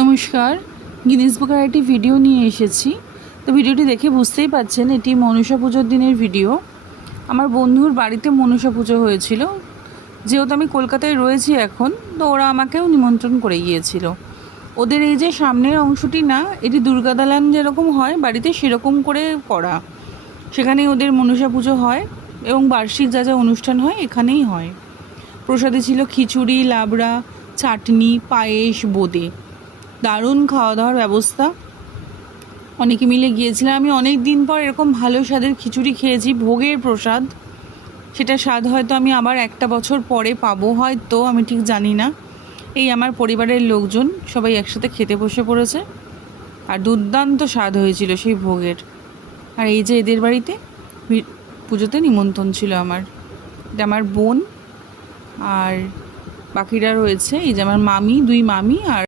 নমস্কার, গিনেস বুকের একটি ভিডিও নিয়ে এসেছি। তো ভিডিওটি দেখে বুঝতেই পারছেন এটি মনসা পুজোর দিনের ভিডিও। আমার বন্ধুর বাড়িতে মনসা পুজো হয়েছিল। যেহেতু আমি কলকাতায় রয়েছি এখন, তো ওরা আমাকেও নিমন্ত্রণ করে গিয়েছিল। ওদের এই যে সামনের অংশটি না, এটি দুর্গা দালান যেরকম হয় বাড়িতে সেরকম করে করা। সেখানেই ওদের মনসা পুজো হয় এবং বার্ষিক যা যা অনুষ্ঠান হয় এখানেই হয়। প্রসাদে ছিল খিচুড়ি, লাবড়া, চাটনি, পায়েস, বোঁদে। দারুণ খাওয়া দাওয়ার ব্যবস্থা। অনেকে মিলে গিয়েছিলাম। আমি অনেক দিন পর এরকম ভালো স্বাদের খিচুড়ি খেয়েছি, ভোগের প্রসাদ। সেটা স্বাদ হয়তো আমি আবার একটা বছর পরে পাবো, হয়তো আমি ঠিক জানি না। এই আমার পরিবারের লোকজন সবাই একসাথে খেতে বসে পড়েছে, আর দুর্দান্ত স্বাদ হয়েছিল সেই ভোগের। আর এই যে এদের বাড়িতে পুজোতে নিমন্ত্রণ ছিল আমার। এটা আমার বোন আর বাকিরা রয়েছে। এই যে আমার মামি, দুই মামি আর